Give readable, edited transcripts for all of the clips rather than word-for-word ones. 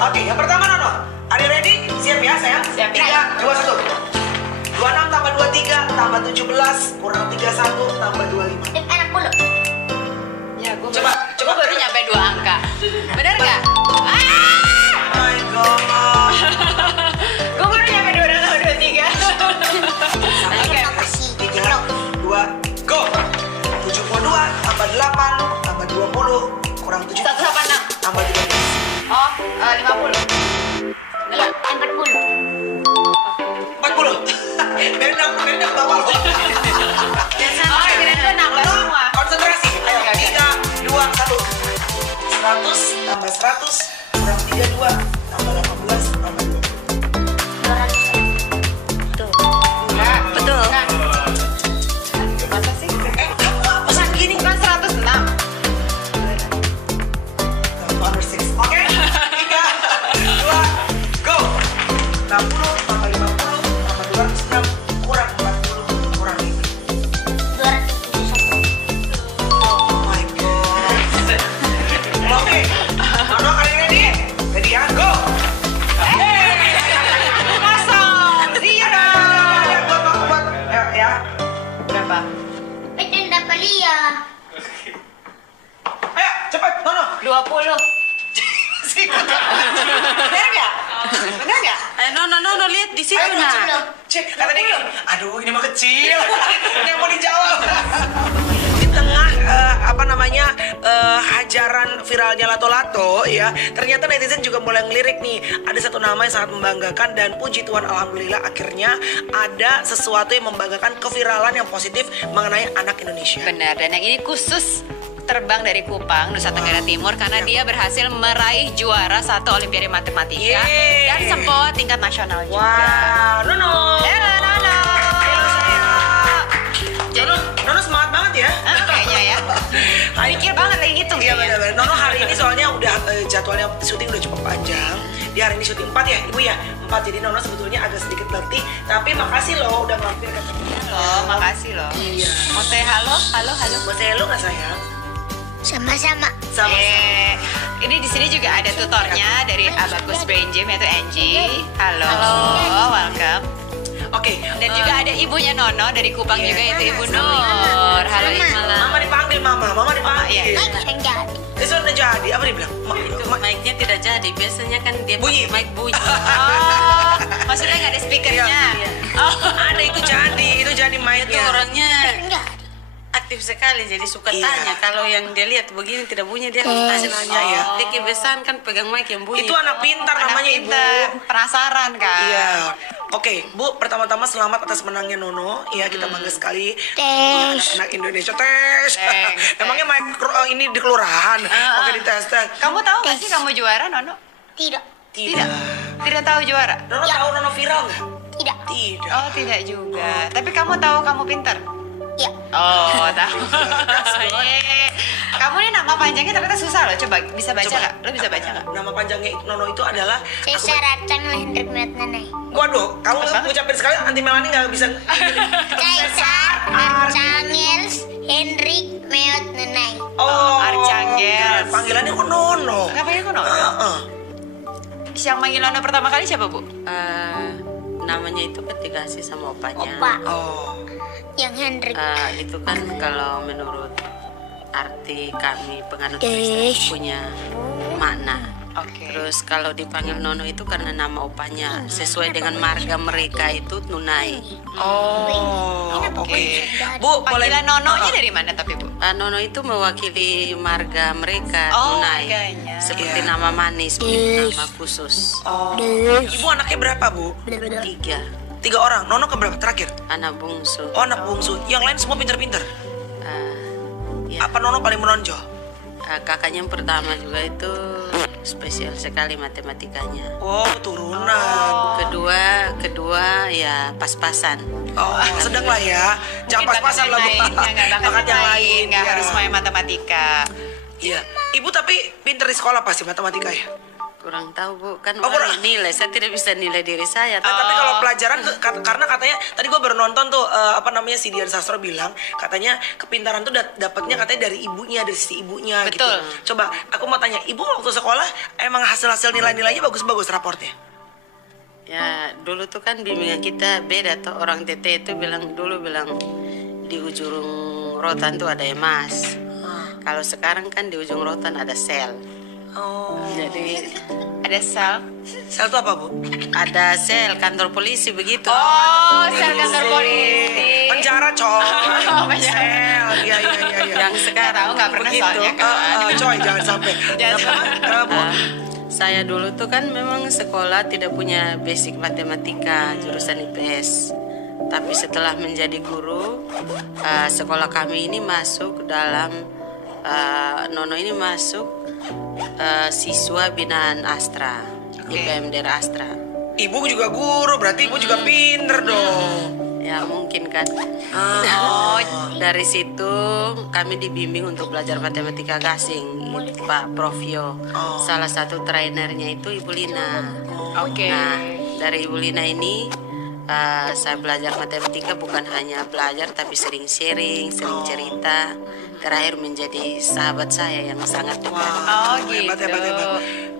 Oke, yang pertama Nono. Are you ready? Siap ya sayang? Siap. 3, 2, 1. 26 tambah 23 tambah 17 kurang 31 tambah 25. Enak dulu. Ya, gue Coba. baru nyampe 2 angka. Bener nggak? My God. Gue baru nyampe 2 tambah 23. Oke. Makasih. 3, 2, go. 72 tambah 8 tambah 20 kurang 7 186. tambah 12. Oh, 50. Ya, 40. 40. Beda bapak lo. Oke, kira-kira nambah semua. Konsentrasi. Ayo, Oke. 3, 2, 1. 100 tambah 100 kurang 32 tambah 18 tambah 20. 200. Tuh. Betul. Nah. Masa sih? Kamu apa sih gini? Bukan 106. Under 6. Oke. 3, 2, go. 60 tambah 50 tambah 206 kurang 40 kurang 5. 271. Oh my God. Oke. Nono, kalian ready? Ready ya? Go. Kosong. Zero. Buat. Ya. Berapa? Pecan dapat Lia. Ayo, cepat, Nono. 20. Bener nggak? Bener nggak? No, lihat di situ Ayo, nah. Cek, kata dia gini, aduh ini mah kecil. Yang mau dijawab. Di tengah hajaran viralnya Lato-Lato ya, ternyata netizen juga mulai ngelirik nih. Ada satu nama yang sangat membanggakan dan puji Tuhan alhamdulillah akhirnya ada sesuatu yang membanggakan, keviralan yang positif mengenai anak Indonesia. Benar, dan yang ini khusus terbang dari Kupang, Nusa Tenggara Timur karena dia berhasil meraih juara 1 Olimpiade Matematika Yeay. dan sempoa tingkat nasional juga. Wah, Nono. Halo Nono. Halo sayang. Jadi, Nono semangat banget ya. kayaknya ya. Mikir banget lagi gitu. Iya benar-benar. Nono hari ini soalnya udah jadwalnya syuting udah cukup panjang. Dia hari ini syuting 4 ya, Ibu ya? 4, jadi Nono sebetulnya agak sedikit letih. Tapi makasih loh udah mampir ke sini. Loh, makasih loh. Iya. Mau say halo? Halo. Mau saya lu nggak sayang? Sama-sama. Sama. Ini di sini juga ada tutornya dari Abacus Brain Gym yaitu Angie. Halo, welcome. Oke. Dan juga ada ibunya Nono dari Kupang Iya. juga yaitu Ibu Nur. Halo Ibu. Mama dipanggil Mama dipanggil. Iya. Yang jadi. Itu udah jadi. Apa dia bilang? Itu mic-nya tidak jadi. Biasanya kan dia Bunyi. pakai mic bunyi. Oh, maksudnya nggak ada speakernya. Iya. Oh, Ada itu jadi Itu mainnya. orangnya Enggak. aktif sekali, jadi suka Iya. tanya. Kalau yang dia lihat begini tidak bunyi, dia harus tanya ya. Dia kebiasaan kan pegang mic yang bunyi. Itu anak pintar anak namanya Ibu. pinter. Penasaran kan? Iya. Oke, Bu, pertama-tama selamat atas menangnya Nono. Ya, kita bangga sekali. Tes. Anak Indonesia tes. Tes. Emangnya ini di kelurahan. Oke, dites. Kamu tahu nggak sih kamu juara Nono? Tidak. Tidak tahu juara. Nono tahu Nono viral nggak? Tidak. Tidak. Oh, tidak juga. Tapi kamu tahu kamu pinter? Ya. Oh, tahu. Yeay. Kamu ini nama panjangnya ternyata susah loh. Coba bisa baca Coba. nggak? Lo bisa baca nggak? Nama panjangnya Nono itu adalah Caesar Arcang Hendrik Metnenai. Waduh, kamu Cepet banget. ngucapin sekali anti Melani nggak bisa. Caesar Arcangels Hendrik Metnenai. Oh, Archanggel. Panggilannya kok Nono. Nggak panggil kok Nono? Heeh. Yang manggil Nono pertama kali siapa, Bu? Namanya itu kan dikasih sama opanya. Opa. Oh. Yang Hendrik. Itu kan kalau menurut arti kami penganut Yes. Kristen punya makna. Oke. Terus kalau dipanggil Nono itu karena nama opanya sesuai dengan marga mereka itu Nunai. Oh, oke. Bu, boleh Panggilan Nononya dari mana tapi, Bu? Nono itu mewakili marga mereka Oh, Nunai. marganya. Seperti Iya. nama manis, nama khusus. Oh. Ibu anaknya berapa, Bu? 3 3 orang. Nono keberapa terakhir? anak bungsu. Oh, anak bungsu. Yang lain semua pinter-pinter. Ya, Apa Nono paling menonjol? kakaknya yang pertama juga itu spesial sekali matematikanya. Oh, keturunan. Kedua ya pas-pasan. Oh, sedang lah ya. Jangan pas-pasan lah, Bu. Bakat yang lain. Nggak ya. harus semuanya matematika. Iya. Ibu tapi pinter di sekolah pasti matematika ya? Kurang tahu Bu, kan Oh, orang kurang- nilai, saya tidak bisa nilai diri saya. Nah, tapi kalau pelajaran karena katanya tadi gue baru nonton tuh apa namanya si Dian Sastro bilang katanya kepintaran tuh dapatnya katanya dari ibunya, dari sisi ibunya gitu. Betul. Coba aku mau tanya, ibu waktu sekolah emang hasil nilai-nilainya bagus-bagus raportnya? Ya dulu tuh kan bimbingan kita beda tuh, orang TT itu bilang di ujung rotan tuh ada emas. Kalau sekarang kan di ujung rotan ada sel. Oh. Jadi Ada sel. Sel itu apa, Bu? ada sel kantor polisi begitu. Oh, sel kantor polisi. Penjara, coy. Oh, penjara. Sel. Iya. Yang sekarang Tahu nggak pernah begitu. soalnya kan. Coy, jangan sampai. Kenapa, Bu? Saya dulu tuh kan memang sekolah tidak punya basic matematika, jurusan IPS. Tapi setelah menjadi guru, sekolah kami ini masuk dalam Nono ini masuk siswa binaan Astra, IPM daerah Astra. Ibu juga guru, berarti ibu juga pinter dong. Ya mungkin kan. Oh, Dari situ kami dibimbing untuk belajar matematika gasing, Pak Profio. Salah satu trainernya itu Ibu Lina. oke. Nah, dari Ibu Lina ini saya belajar matematika bukan hanya belajar tapi sering sharing, sering cerita. Terakhir menjadi sahabat saya yang sangat dekat. Oh gitu. Hebat.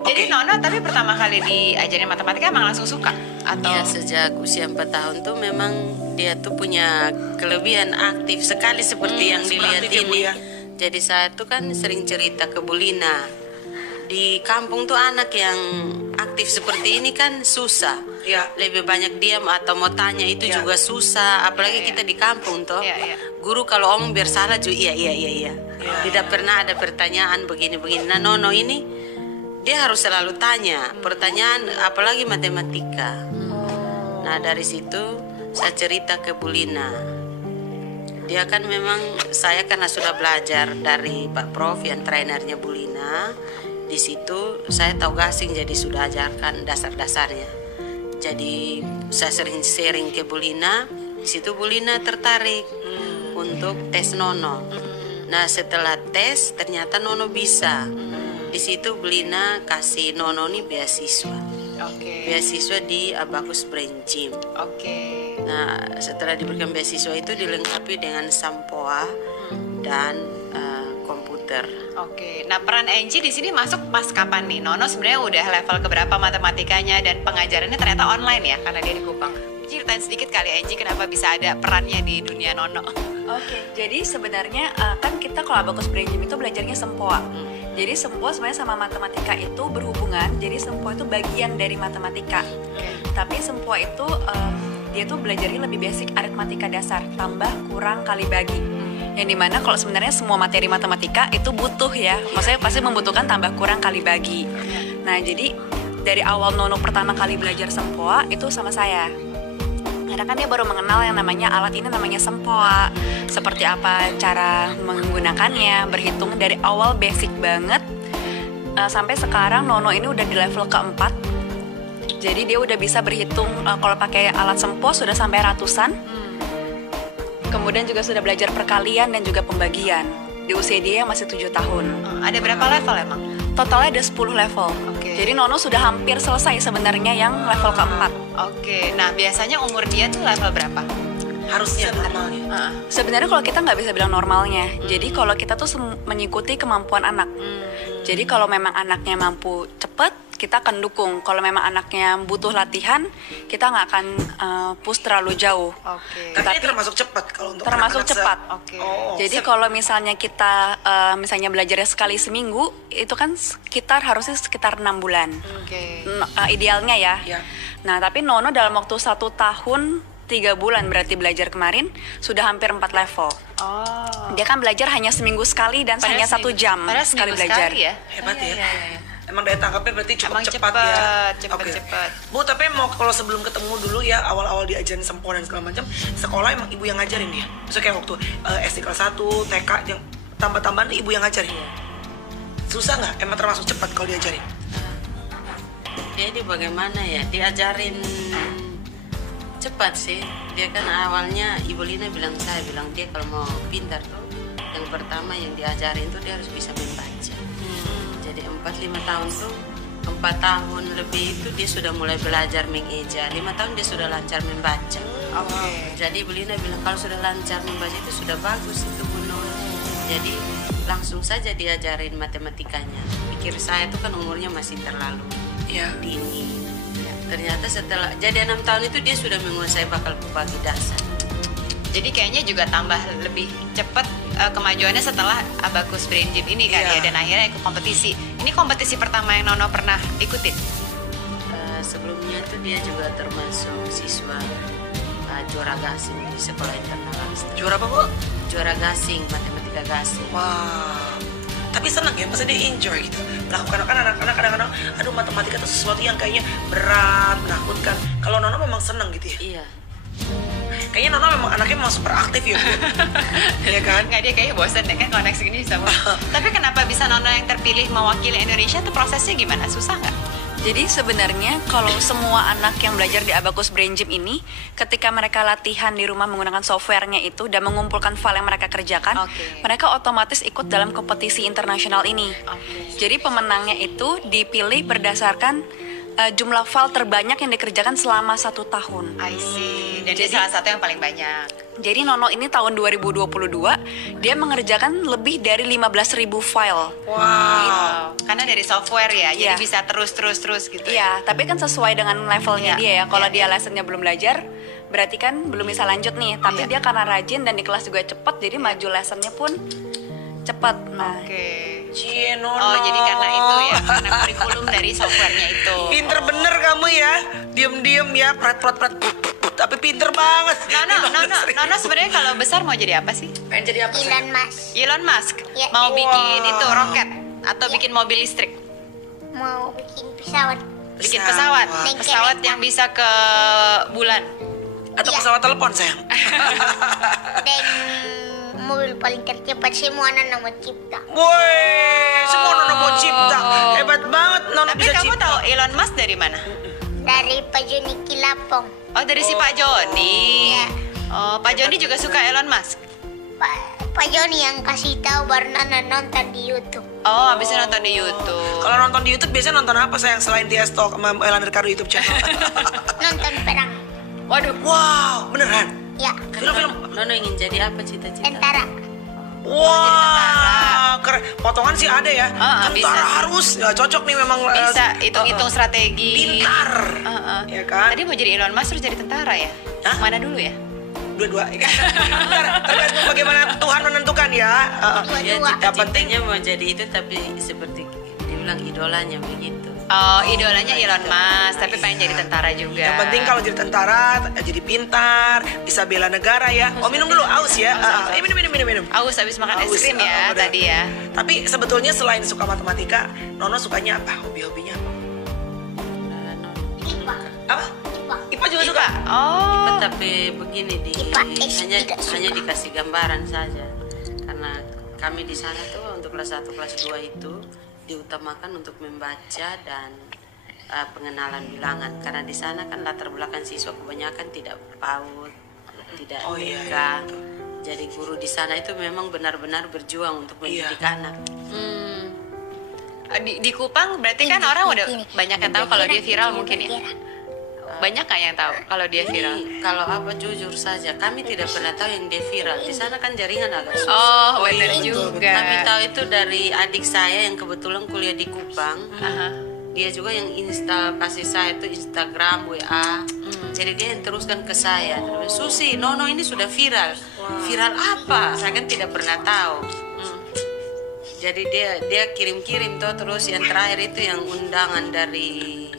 Jadi Oke. Nono tapi pertama kali diajarin matematika emang langsung suka atau? Ya sejak usia 4 tahun tuh memang dia tuh punya kelebihan aktif sekali seperti yang super dilihat aktif ya, Bu, ini. ya. Jadi saya tuh kan sering cerita ke Bu Lina. Di kampung tuh anak yang aktif seperti ini kan susah. Iya. Lebih banyak diam atau mau tanya itu Iya. juga susah. Apalagi Iya, kita di kampung toh. Iya. Guru kalau omong biar salah juga iya. Tidak pernah ada pertanyaan begini-begini. Nah Nono ini dia harus selalu tanya pertanyaan, apalagi matematika. Nah dari situ saya cerita ke Bu Lina. Dia kan memang, saya karena sudah belajar dari Pak Prof yang trainernya Bu Lina. Di situ saya tahu gasing, jadi sudah ajarkan dasar-dasarnya. Jadi saya sering sharing ke Bu Lina. Di situ Bu Lina tertarik untuk tes Nono. Nah setelah tes ternyata Nono bisa. Di situ Bu Lina kasih Nono nih beasiswa. Oke. Beasiswa di Abacus Brain Gym. Oke. Nah, setelah diberikan beasiswa itu dilengkapi dengan sampoa dan komputer. Oke. Nah, peran Angie di sini masuk pas kapan nih? Nono sebenarnya udah level keberapa matematikanya dan pengajarannya ternyata online ya karena dia di Kupang. Ceritain sedikit kali Angie kenapa bisa ada perannya di dunia Nono. Oke, jadi sebenarnya kan kita kalau Abacus Brain Gym itu belajarnya sempoa. Jadi sempoa sebenarnya sama matematika itu berhubungan. Jadi sempoa itu bagian dari matematika. Tapi sempoa itu dia tuh belajarnya lebih basic aritmatika dasar, tambah, kurang, kali, bagi. Yang dimana kalau sebenarnya semua materi matematika itu butuh ya, maksudnya pasti membutuhkan tambah, kurang, kali, bagi. Nah jadi dari awal Nono pertama kali belajar sempoa itu sama saya. Karena kan dia baru mengenal yang namanya alat ini namanya sempoa, seperti apa cara menggunakannya, berhitung dari awal basic banget sampai sekarang Nono ini udah di level keempat. Jadi dia udah bisa berhitung kalau pakai alat sempoa sudah sampai ratusan. Kemudian juga sudah belajar perkalian dan juga pembagian di usia dia yang masih 7 tahun. Ada berapa level emang? Totalnya ada 10 level. Oke. Jadi Nono sudah hampir selesai sebenarnya yang level keempat. Oke. Nah, biasanya umur dia tuh level berapa? Harusnya normalnya. Sebenarnya kalau kita nggak bisa bilang normalnya. Jadi kalau kita tuh mengikuti kemampuan anak. Jadi kalau memang anaknya mampu cepet, kita akan dukung. Kalau memang anaknya butuh latihan, kita nggak akan push terlalu jauh. Oke. Tapi ini termasuk cepat kalau untuk Termasuk anak-anak cepat. Oke. Oh, Jadi kalau misalnya kita misalnya belajarnya sekali seminggu, itu kan harusnya sekitar 6 bulan. Oke. Idealnya ya. Iya. Nah tapi Nono dalam waktu 1 tahun 3 bulan berarti belajar kemarin sudah hampir 4 level. Oh. Dia kan belajar hanya seminggu sekali dan hanya 1 jam Padahal sekali seminggu belajar. sekali ya. Hebat ya. Iya. Emang daya tangkapnya berarti cukup Emang cepat cepet, ya. cepet. Bu, tapi mau kalau sebelum ketemu dulu ya awal-awal diajarin sempoa dan segala macam, sekolah emang ibu yang ngajarin dia. Maksudnya kayak waktu SD kelas 1, TK yang tambah-tambahan ibu yang ngajarin. Susah nggak? Emang termasuk cepat kalau diajarin? Jadi bagaimana ya, diajarin cepat sih. Dia kan awalnya Ibu Lina bilang dia kalau mau pintar tuh yang pertama yang diajarin tuh dia harus bisa membaca. Jadi 4-5 tahun tuh 4 4 tahun lebih itu dia sudah mulai belajar mengeja. 5 tahun dia sudah lancar membaca. Jadi Belina bilang kalau sudah lancar membaca itu sudah bagus itu Bu Nono. Jadi langsung saja diajarin matematikanya. Pikir saya tuh kan umurnya masih terlalu dini. Ternyata setelah jadi 6 tahun itu dia sudah menguasai bakal bagi dasar. Jadi kayaknya juga tambah lebih cepat kemajuannya setelah Abacus Brain Gym ini kan ya, dan akhirnya ikut kompetisi. Ini kompetisi pertama yang Nono pernah ikutin? Sebelumnya tuh dia juga termasuk siswa juara gasing di sekolah internal. Juara apa, Bu? Juara gasing, matematika gasing. Wah. Tapi senang ya, maksudnya dia enjoy gitu. Melakukan kan anak-anak kadang-kadang, aduh matematika itu sesuatu yang kayaknya berat, menakutkan. Kalau Nono memang senang gitu ya? Iya. Kayaknya Nono memang anaknya memang super aktif ya, Bu. Iya kan? Nggak, dia kayaknya bosan deh kan kalau naik segini bisa. Tapi kenapa bisa Nono yang terpilih mewakili Indonesia tuh prosesnya gimana? Susah nggak? Jadi sebenarnya kalau semua anak yang belajar di Abacus Brain Gym ini, ketika mereka latihan di rumah menggunakan softwarenya itu dan mengumpulkan file yang mereka kerjakan, mereka otomatis ikut dalam kompetisi internasional ini. Jadi pemenangnya itu dipilih berdasarkan jumlah file terbanyak yang dikerjakan selama 1 tahun. I see. Dan dia salah satu yang paling banyak. Jadi Nono ini tahun 2022 dia mengerjakan lebih dari 15.000 file. Wow. Karena dari software ya, jadi Iya. bisa terus gitu. Iya, tapi kan sesuai dengan levelnya Iya. dia ya. Kalau Iya, dia lessonnya belum belajar, berarti kan belum bisa lanjut nih. Tapi dia karena rajin dan di kelas juga cepet, jadi maju lessonnya pun cepet. Nah, Oke. Cie, Nono. Oh, jadi karena itu ya, karena kurikulum dari softwarenya itu. Pinter bener kamu ya. Diem-diem ya, pret. Tapi pinter banget. Nono sebenarnya kalau besar mau jadi apa sih? Pengen jadi apa sih? Elon Musk Elon Musk Ya. mau bikin Wah. itu roket atau bikin mobil listrik, mau bikin pesawat bikin pesawat, Pesawat. pesawat yang bisa ke bulan. Atau Iya. pesawat telepon, sayang. dan mobil paling tercepat semua Nono mau cipta. Woi, semua Nono mau cipta. Hebat banget Nono Tapi bisa kamu cipta. tahu Elon Musk dari mana? Dari Pak Joni Kilapong. Oh, dari si Pak Joni. Iya. Oh, Pak Joni juga suka Elon Musk. Pak Joni yang kasih tahu baru Nono nonton di YouTube. Oh, habisnya nonton di YouTube. Kalau nonton di YouTube biasanya nonton apa, sayang, selain Tiesto sama Elander Karo YouTube channel? Nonton perang. Waduh, Wow, beneran? Ya, Film-film. Nono ingin jadi apa cita-cita? tentara. Wah, keren. Potongan sih ada ya. Ah, Tentara bisa. harus. Ya, cocok nih memang. bisa hitung-hitung strategi. Pintar. Ya kan? Tadi mau jadi Elon Musk terus jadi tentara ya? Hah? Mana dulu ya? Dua-dua. Bentar, tergantung bagaimana Tuhan menentukan ya. Ya Dua-dua. cita-citanya pentingnya mau jadi itu tapi seperti dibilang idolanya begitu. Oh, idolanya Elon Musk, tapi pengen jadi tentara juga. Yang penting kalau jadi tentara, jadi pintar, bisa bela negara ya. Oh, minum dulu, aus ya. Minum. Aus habis makan es Aus, krim ya bener. tadi ya. Tapi sebetulnya selain suka matematika, Nono sukanya apa? Hobi-hobinya apa? IPA. Apa? IPA. IPA juga suka? Oh, Tapi begini IPA S hanya tidak suka. hanya dikasih gambaran saja. Karena kami di sana tuh untuk kelas 1 kelas 2 itu diutamakan untuk membaca dan pengenalan bilangan karena di sana kan latar belakang siswa kebanyakan tidak PAUD, tidak Oh, iya, TK. Jadi guru di sana itu memang benar-benar berjuang untuk mendidik anak. di Kupang berarti kan orang udah banyak yang tahu kalau dia viral mungkin ya. Banyak nggak yang tahu kalau dia viral? Ini kalau apa jujur saja kami tidak pernah tahu yang dia viral. Di sana kan jaringan agak susah. Oh, benar iya, juga. Kami tahu itu dari adik saya yang kebetulan kuliah di Kupang. Aha. Dia juga yang install kasih saya itu Instagram, WA. Jadi dia yang teruskan ke saya. Susi, Nono ini sudah viral. Viral apa? Saya kan tidak pernah tahu. Jadi dia kirim-kirim tuh terus yang terakhir itu yang undangan dari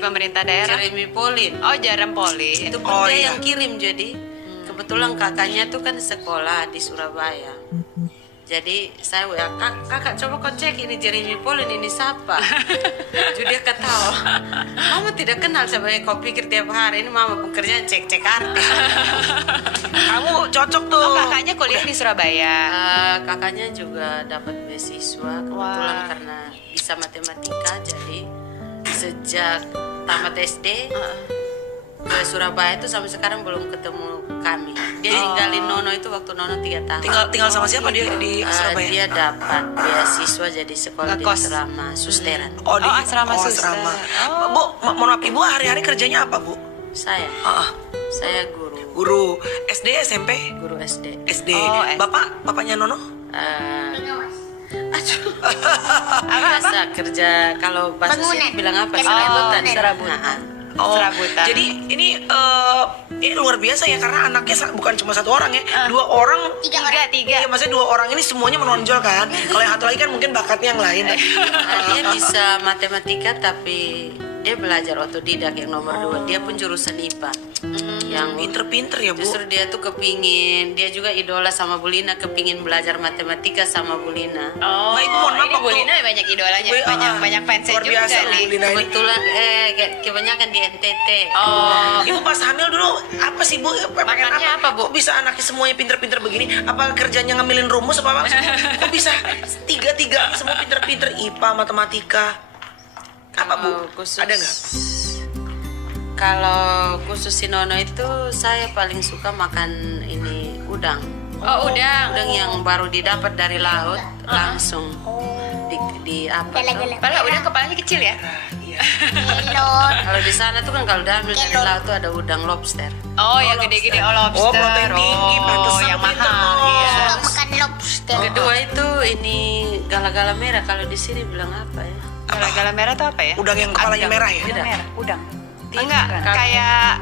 pemerintah daerah. Jeremy Polin. Oh, Jarem Poli. Itu pun Oh, dia iya. yang kirim jadi kebetulan kakaknya tuh kan sekolah di Surabaya. Jadi saya WA kakak coba kau cek ini Jeremy Polin ini siapa? Jadi dia ketawa. Mama tidak kenal sebagai kau pikir tiap hari ini mama pekerjaan cek artis. Kamu cocok tuh. Oh, kakaknya kuliah di Surabaya. Kakaknya juga dapat beasiswa kebetulan karena bisa matematika jadi sejak tamat SD ke Surabaya itu sampai sekarang belum ketemu kami. Dia ninggalin Nono itu waktu Nono 3 tahun. Tinggal sama siapa dia di Surabaya? Dia dapat beasiswa jadi sekolah di Ngekos. asrama susteran. Oh, di asrama suster. asrama. Bu, mohon maaf, Ibu hari-hari kerjanya apa, Bu? Saya guru Guru SD, SMP? guru SD. SD. Oh, SD. Bapaknya Nono? Biasa kerja kalau bahasa Bangunan. sini bilang apa? Serabutan. Serabutan. Oh, Serabutan. jadi ini luar biasa ya karena anaknya bukan cuma 1 orang ya, 2 orang. Tiga. Iya, maksudnya 2 orang ini semuanya menonjol kan. Kalau yang satu lagi kan mungkin bakatnya yang lain. Dia bisa matematika tapi dia belajar otodidak yang nomor 2. Dia pun jurusan IPA. Yang Pinter-pinter ya, Bu. justru dia tuh kepingin, dia juga idola sama Bulina, kepingin belajar matematika sama Bulina. Oh, Nah, Ibu mohon maaf, ini waktu- Bulina banyak idolanya, banyak fansnya luar juga biasa, nih. Bulina ini. Kebetulan kebanyakan di NTT. Oh, Ibu pas hamil dulu apa sih, Bu? Makannya apa, Bu? Kok bisa anaknya semuanya pinter-pinter begini? Apa kerjanya ngambilin rumus apa? Kok bisa tiga-tiga semua pinter-pinter IPA, matematika? Apa, Bu? Khusus, Ada nggak? Kalau khusus si Nono itu saya paling suka makan ini udang. udang. Udang yang baru didapat dari laut langsung di apa tuh? Gala-gala. Padahal udang kepalanya kecil ya. Kelor. Kalau di sana tuh kan kalau diambil dari Kelor. laut tuh ada udang lobster. Oh, yang gede-gede lobster. Oh, protein tinggi, pantesan yang pinter, mahal. Mo. Iya. Suka makan lobster. Kedua itu ini gala-gala merah, kalau di sini bilang apa ya? Gala-gala merah tuh apa ya? Udang yang kepalanya merah ya? Udang merah, udang. Enggak, kayak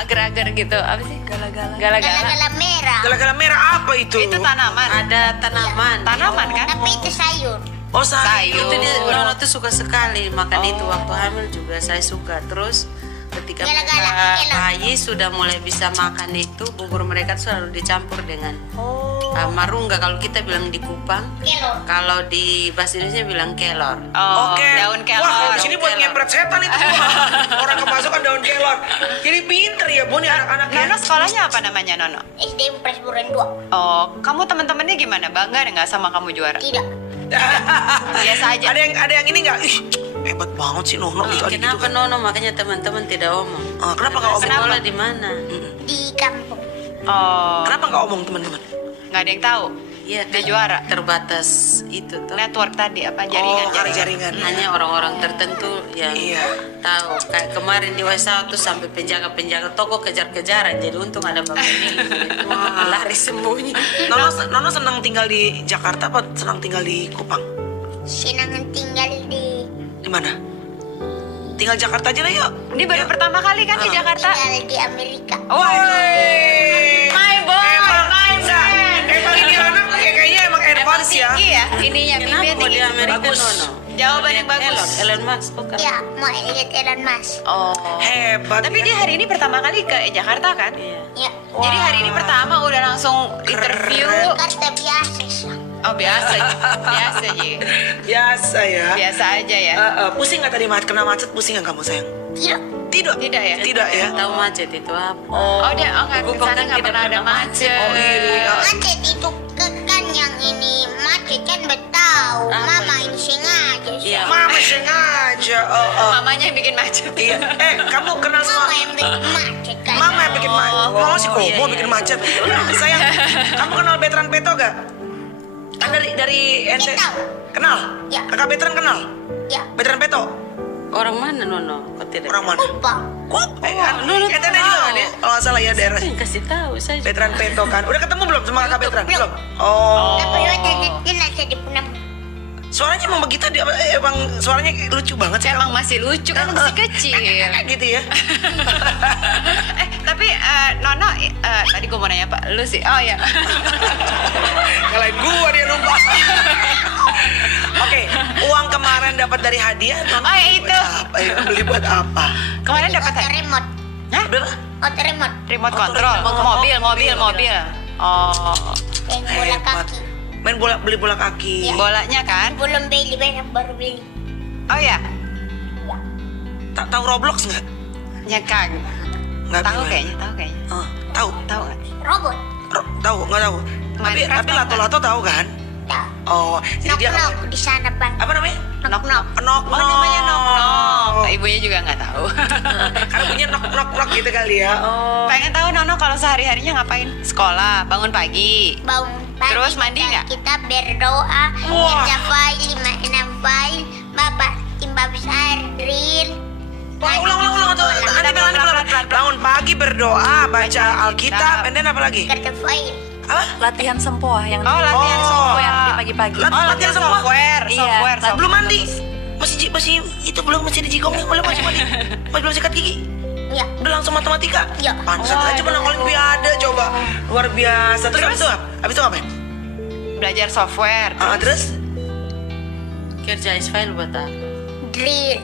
agar-agar gitu. Apa sih? Gala-gala. Gala-gala. Gala-gala merah. Gala-gala merah apa itu? Itu tanaman. Ada tanaman. Tanaman kan? Tapi itu sayur. Oh, sayur. Sayur. Itu dia Nono tuh suka sekali makan itu waktu hamil juga saya suka. Terus ketika Gala-gala, mereka kelor. bayi sudah mulai bisa makan itu, bubur mereka tuh selalu dicampur dengan marungga, kalau kita bilang di Kupang. Kelor. Kalau di bahasa Indonesia bilang kelor. Oh, Oke. daun kelor. Wah, di sini buat kelor. ngepret setan itu. Orang kemasukan daun kelor. Jadi pinter ya, Bu, nih anak-anaknya. Nono sekolahnya apa namanya, Nono? SD Presburan 2. Oh, kamu teman-temannya gimana? Bangga nggak sama kamu juara? Tidak. Biasa aja. Ada yang ini nggak? Ih, hebat banget sih Nono. Gitu, gitu Kenapa kan. Nono makanya teman-teman tidak omong? Kenapa nggak omong? Sekolah di mana? Di kampung. Oh, Kenapa nggak omong, teman-teman? nggak ada yang tahu. Iya, Dia juara. Terbatas itu tuh. Network tadi apa jaringan? Jaringan. Hanya orang-orang tertentu yang Iya. tahu. Kayak kemarin di WhatsApp tuh sampai penjaga-penjaga toko kejar-kejaran. Jadi untung ada Bapak ini. Lari sembunyi. Nono senang tinggal di Jakarta apa senang tinggal di Kupang? Senangan tinggal di Di mana? Tinggal Jakarta aja lah yuk. Ini baru pertama kali kan di Jakarta? tinggal di Amerika. My boy, my friend. Emang ini anak kayaknya emang advance ya. Tinggi ya, ininya Kenapa bibirnya mau di tinggi. Amerika Bagus. Nono? Jawaban yang bagus. Elon Musk bukan? Ya, mau lihat Elon Musk. Oh. Hebat. Tapi ya. dia hari ini pertama kali ke Jakarta kan? Iya. Ya. Jadi hari ini pertama udah langsung interview. Jakarta biasa sih. Oh biasa, biasa Ji. Biasa ya. Biasa aja ya. Pusing nggak tadi kena macet? Pusing nggak kamu sayang? Tidak. Tidak. Tidak ya? Tidak ya. Tahu macet itu apa? Oh dia nggak Kupang kesana kan nggak tidak pernah ada pernah macet. Oh iya. Macet itu kan yang ini macet kan bertahu. Mama ini sengaja sih. Iya. Mama sengaja. Mamanya yang bikin macet. Iya. Kamu kenal Mama sama yang bikin macet kan. Mama yang bikin macet. Mama sih iya, komo iya. bikin macet. Sayang, kamu kenal Betran Peto gak? Kan dari NT. Tahu. Kenal? Ya. Kakak Betran kenal? Ya. Betran Peto? Orang mana Nono? Kok tidak? Orang mana? Kupang. Nono NTT juga kan ya? Kalau nggak salah ya daerah. Yang kasih tahu saya. Betran Peto kan. Udah ketemu belum sama kakak Betran? Belum. Oh. Tapi dia nanti di Punam. Suaranya emang begitu dia emang suaranya lucu banget sih. Emang masih lucu kan masih kecil. Gitu ya. Tapi Nono, tadi gue mau nanya Pak, lu sih? Oh ya. Ngalahin gua dia lupa. Oke, uang kemarin dapat dari hadiah. Nono Oh, beli itu. buat apa? Beli buat apa? Kemarin dapat Auto remote. Hah? Berapa? Auto remote. Remote control, mobil. Oh, Yang bola Hebat. kaki. Main bola, beli bola kaki. bolanya kan? Belum beli, besok baru beli. Oh ya, Tak tahu Roblox nggak? ya kan. Nggak Tahu tahu. kayaknya, tahu kayaknya. Tahu. Tahu nggak? Robot. Tahu nggak tahu? Tapi Minecraft lato-lato tahu kan? Tak. Oh, jadi dia Nok-nok di sana, Bang. apa namanya? Nok-nok. Nok. Oh, namanya nok-nok. Ibunya juga nggak tahu. Karena bunyinya nok gitu kali ya. Oh. Pengen tahu Nono kalau sehari-harinya ngapain? Sekolah, bangun pagi. Bangun pagi. Terus mandi nggak? Kita berdoa, kerja file, enam file, bapak timba besar, drill. Ulang. Nanti pelan. Bangun pagi berdoa, baca Alkitab, dan apa lagi? Kerja file. Apa? Latihan sempoa yang latihan sempoa yang di pagi-pagi. Latihan semua? Software. Belum mandi. Masih itu belum masih dijigongnya, masih mandi. Masih belum sikat gigi. Ya. Udah langsung matematika. Ya. Pantesan aja menang olimpiade coba. Luar biasa. Terus habis itu ngapain? Belajar software. Terus Kerja file buat apa? Drill.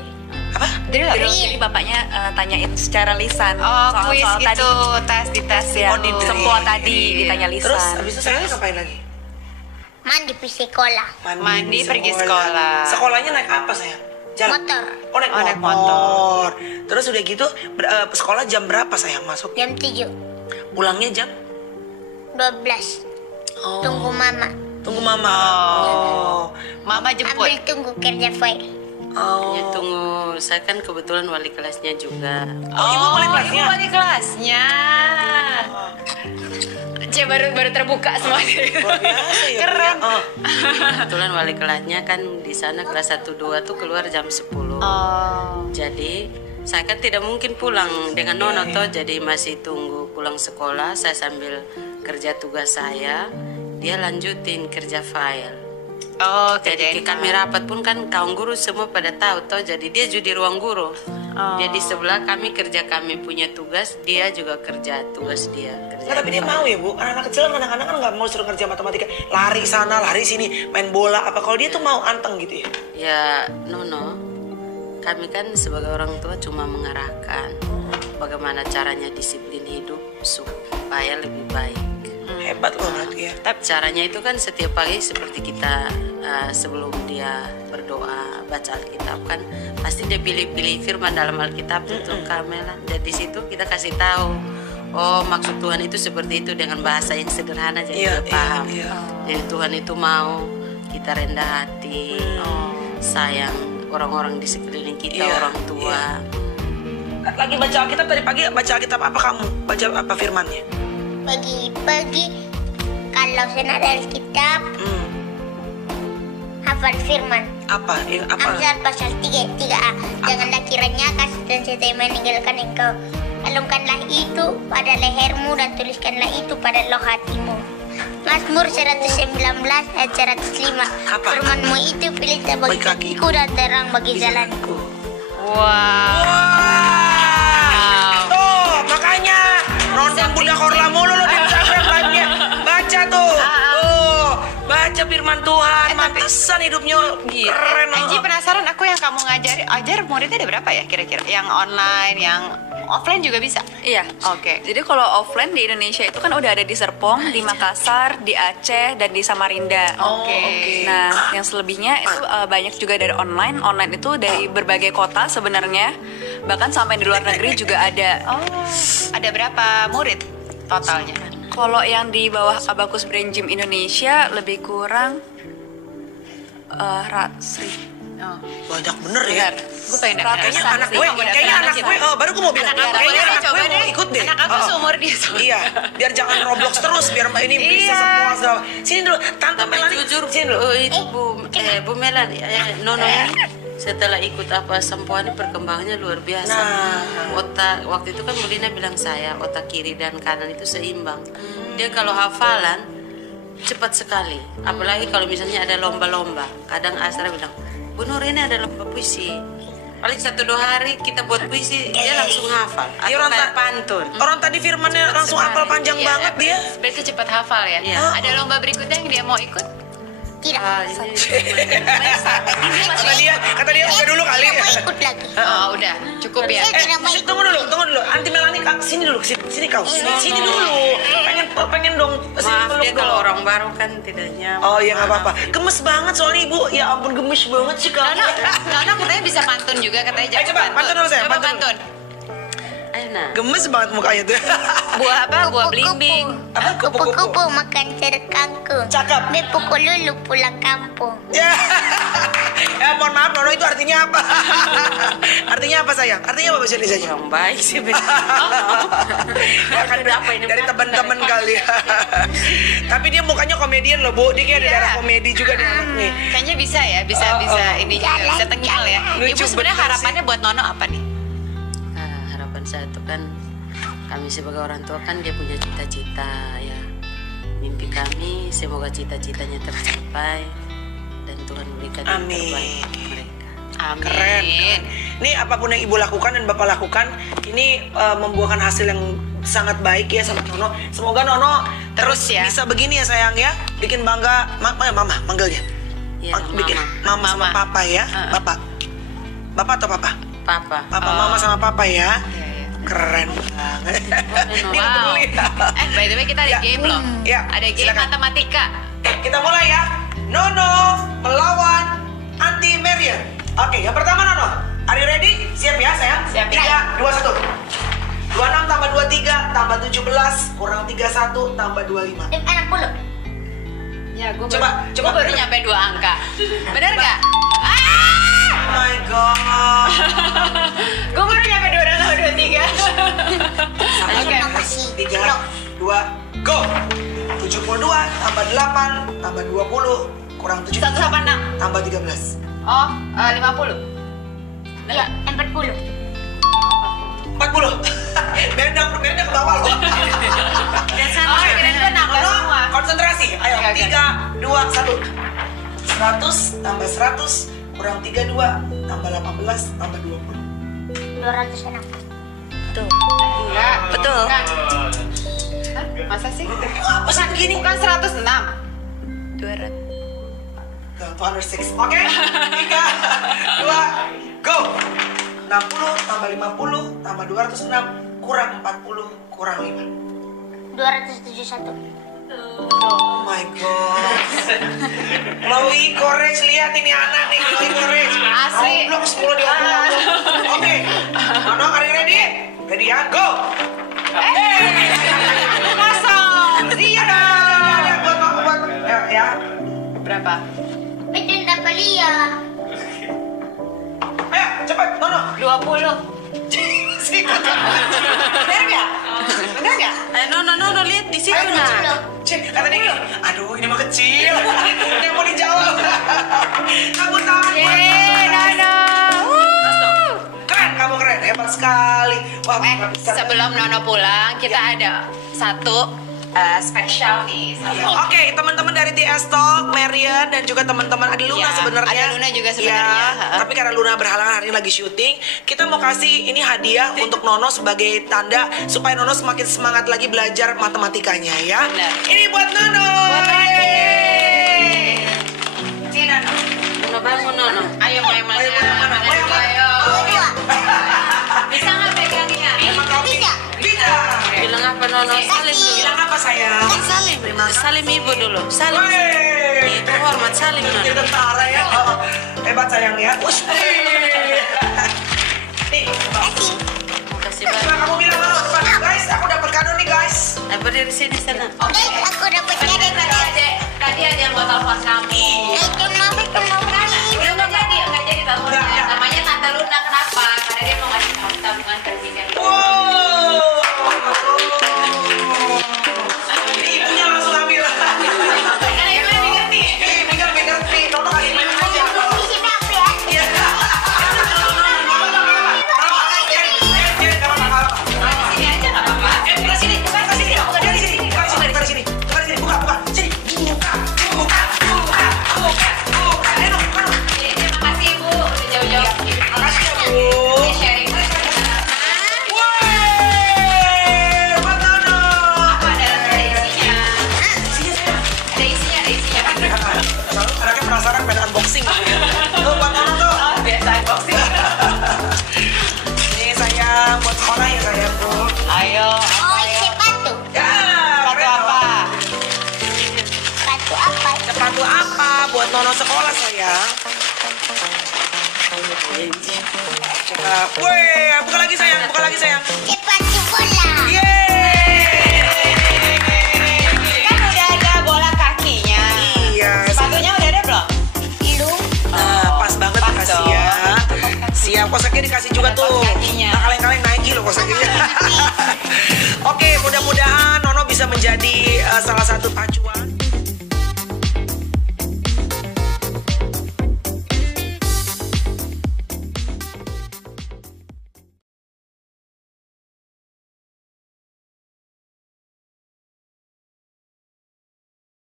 apa? Drill. Jadi bapaknya tanyain secara lisan Oh, kuis soal-soal gitu, tadi. tes Ya, Oh, di drill. sempoa tadi ditanya lisan. Terus habis itu saya ngapain lagi? Mandi pergi sekolah. Mandi, pergi sekolah. Sekolahnya naik apa sayang? Jalan? Motor. Oh naik, naik motor. Terus udah gitu sekolah jam berapa sayang masuk? Jam 7. Pulangnya jam? 12. Oh. Tunggu mama. Tunggu mama. Oh. Mama jemput. Ambil tunggu kerja file. Oh. Ya tunggu, saya kan kebetulan wali kelasnya juga. Oh, ibu wali kelasnya? Ibu wali kelasnya. Baru terbuka semuanya. Luar biasa ya. Keren. Bu, ya. Oh. Kebetulan wali kelasnya kan di sana kelas 1 2 tuh keluar jam 10. Oh. Jadi saya kan tidak mungkin pulang dengan Nono toh, jadi masih tunggu pulang sekolah, saya sambil kerja tugas saya, dia lanjutin kerja file. Oh, Jadi kami rapat pun kan kaum guru semua pada tahu toh, jadi dia juga di ruang guru. Dia di sebelah kami kerja kami punya tugas, dia juga kerja tugas dia. Kerja Nah, tapi dia mau ya bu, anak-anak kecil kadang-kadang kan nggak mau suruh kerja matematika, lari sana, lari sini, main bola. Apa kalau dia tuh mau anteng gitu ya? Ya Nono, kami kan sebagai orang tua cuma mengarahkan bagaimana caranya disiplin hidup supaya lebih baik. Hebat loh berarti ya. Tapi caranya itu kan setiap pagi seperti kita sebelum dia berdoa baca Alkitab kan pasti dia pilih-pilih firman dalam Alkitab itu Kamela. Jadi di situ kita kasih tahu, oh maksud Tuhan itu seperti itu dengan bahasa yang sederhana jadi dia paham. Jadi Tuhan itu mau kita rendah hati, sayang orang-orang di sekeliling kita, orang tua. Lagi baca Alkitab tadi pagi, baca Alkitab apa kamu? Baca apa firmannya? Pagi-pagi kalau senang dari kitab hafal firman. Apa? Apa? Amsal pasal 3a. Janganlah kiranya kasih dan setia meninggalkan engkau. Kalungkanlah itu pada lehermu dan tuliskanlah itu pada loh hatimu. Mazmur 119 ayat 105. Apa? Firmanmu itu pelita bagi kakiku dan terang bagi jalanku. Tuh, makanya nonton Bunda Korla mulu lo di Instagram live-nya. Baca tuh. Tuh, baca firman Tuhan. Mantesan hidupnya keren. Anji penasaran aku yang kamu ajar muridnya ada berapa ya kira-kira? Yang online, yang offline juga bisa? Iya. Oke. Jadi kalau offline di Indonesia itu kan udah ada di Serpong, di Makassar, di Aceh, dan di Samarinda. Oke. Nah, yang selebihnya itu banyak juga dari online. Online itu dari berbagai kota sebenarnya. Bahkan sampai di luar negeri juga ada. Oh, ada berapa murid totalnya? Kalau yang di bawah Abacus Brain Gym Indonesia lebih kurang Banyak bener ya. Gue pengen Kayaknya anak gue, baru gue mau bilang. Kayaknya anak gue mau ikut deh. Anak aku seumur dia. Iya, biar jangan Roblox terus, biar ini bisa semua segala. Sini dulu, Tante Melani. Jujur, Sini dulu. itu Bu Melani, Nono ini setelah ikut apa sempoan perkembangannya luar biasa. Otak waktu itu kan Bu Lina bilang saya otak kiri dan kanan itu seimbang. Dia kalau hafalan cepat sekali. Apalagi kalau misalnya ada lomba-lomba. Kadang Asra bilang, Bu Nur ini ada lomba puisi. Paling 1-2 hari kita buat puisi dia langsung hafal. Atau kayak pantun. Orang tadi firmannya langsung hafal panjang banget dia. Berarti cepat hafal ya? Iya. Ada lomba berikutnya yang dia mau ikut? Tidak. Kata dia udah dulu kali. Tidak mau ikut lagi. Oh, udah. Cukup ya? Saya tidak mau ikut. Tunggu dulu. Anti Melani, sini dulu, sini kau. Sini dulu. Pengen dong. Maaf peluk dia dong. kalau orang baru kan tidak nyaman. Oh ya nggak apa-apa. Gemes banget soalnya ibu. Ya ampun gemes banget sih kamu. Nono katanya bisa pantun juga, katanya jago coba, pantun dulu, sayang, Coba pantun. pantun. Ayo nah. Gemes banget mukanya tuh. Buah apa? Buah belimbing. Apa? Kupu-kupu. Kupu-kupu makan jeruk kangkung. Cakep. Bepukul lulu pulang kampung. Ya. mohon maaf Nono, itu artinya apa? Artinya apa sayang? Artinya apa bahasa Indonesia? Kurang baik sih. Ya kan dari teman-teman kali ya. Tapi dia mukanya komedian loh Bu, dia kayak ada darah komedi juga nih anak nih. Kayaknya bisa ya, bisa ini juga bisa tengil ya. Lucu Ibu sebenarnya betul harapannya buat Nono apa nih? Harapan saya itu kan kami sebagai orang tua kan dia punya cita-cita ya. Mimpi kami semoga cita-citanya tercapai dan Tuhan berikan yang Amin. terbaik untuk mereka. Amin. Keren. Ini apapun yang Ibu lakukan dan Bapak lakukan, ini membuahkan hasil yang sangat baik ya sama Nono. Semoga Nono Terus ya. bisa begini ya sayang ya, bikin bangga Mama manggilnya. Iya, Bikin Mama sama Mama. Papa ya. Bapak atau Papa? Papa. Papa, Mama sama Papa ya. Iya, iya. Keren banget. Ini Wow. peduli. By the way kita ada Ya. game loh. Ya, Ada game silakan. matematika. Kita mulai ya. Nono melawan Anti Marian. Oke, yang pertama Nono. Are you ready? Siap ya sayang? Siap. 3, 2, 1. 26 tambah 23 tambah 17 kurang 31 tambah 25. 60. Ya, gue Coba, coba. baru nyampe 2 angka. Bener nggak? Oh my god. Gue baru nyampe 2 tambah 23. Oke. Makasih. 3, 2, go. 72 tambah 8 tambah 20 kurang 7 186. tambah 13. Oh, 50. Ya, 40. 40. Beda ke bawah loh. Dan sana kira gue nambah Nono, semua. konsentrasi. Ayo, Oke, oke. 3, 2, 1. 100 tambah 100 kurang 32 tambah 18 tambah 20. 206. Enggak. Betul. Enggak. Hah? Masa sih? Apa sih begini? Bukan 106. 206. Oke. 3, 2, go. 60 tambah 50 tambah 206 kurang 40 kurang 5. 271. Oh my god. Chloe Courage, lihat ini anak nih, Chloe Courage. Asli. Blok 10 di Oke. Nono, are you ready? Ready ya? Go. Kosong. Zero. Buat ya. Berapa? Betul tak belia. Ayo, cepat, Nono. 20. Bener nggak? Bener nggak? No, lihat di situ Ayo, nah. Cek, kata dia gini, aduh ini mah kecil. Yang mau dijawab. Kamu tahu. Nono. Keren, kamu keren, hebat sekali. Wah, Sebelum Nono pulang, kita ada satu spesial nih. Oke, teman-teman dari TS Talk, Marian dan juga teman-teman ada Luna Iya, sebenarnya. ada Luna juga sebenarnya. Iya, tapi karena Luna berhalangan hari ini lagi syuting, kita mau kasih ini hadiah untuk Nono sebagai tanda supaya Nono semakin semangat lagi belajar matematikanya ya. Benar. Ini buat Nono. Sini Nono. Nono bangun Nono. Ayo main mana? Ayo, mana? Ayo. Dua. Bisa nggak pegangnya? Bisa. Bisa. Bilang apa Nono? Salim dulu. Bilang apa sayang? Salim. Salim ibu dulu. Salim. Wey. Itu hormat salim Dia Nono. tentara ya. Oh, hebat sayang ya. Ush. Nih, Kasih. Kasih coba banyak. kamu bilang Nono, cepat. Guys, aku dapat kado nih guys. Berdiri sini sana. Guys, aku dapat jadi Tadi ada yang mau telepon kamu. Itu mama sama mami. Udah nggak jadi telepon. Nggak, nggak. Namanya Tante Luna, kenapa? Karena dia mau ngasih kamu tabungan kerja. Wow. Ini ibunya langsung ambil. Karena ibu yang ngerti. Ini tinggal ngerti. Nono kasih main aja. Di sini apa ya? Iya. Sini aja nggak apa-apa. Buka sini. Buka sini. Buka dari sini. Buka dari sini. Buka dari sini. Buka dari sini. Buka. Buka. Sini. Buka. Buka. Buka. Buka. Buka. Nono. Nono. Terima kasih Ibu udah jauh-jauh. Makasih ya Bu. Udah sharing. Wey, buat Nono. Apa ada isinya? Ada isinya. Anaknya penasaran pengen unboxing. Tuh buat Nono tuh. Oh, biasa unboxing. Nih sayang, buat sekolah ya sayang tuh. Ayo. Oh, sepatu. Ya, Sepatu keren apa? dong. Sepatu apa? Sepatu apa buat Nono sekolah sayang? Coba. Weh, buka lagi sayang, buka lagi sayang. Sepatu bola. Yeay. Kan udah ada bola kakinya. Iya. Sepatunya udah ada belum? Belum. Nah, pas banget. Pas salah satu pacu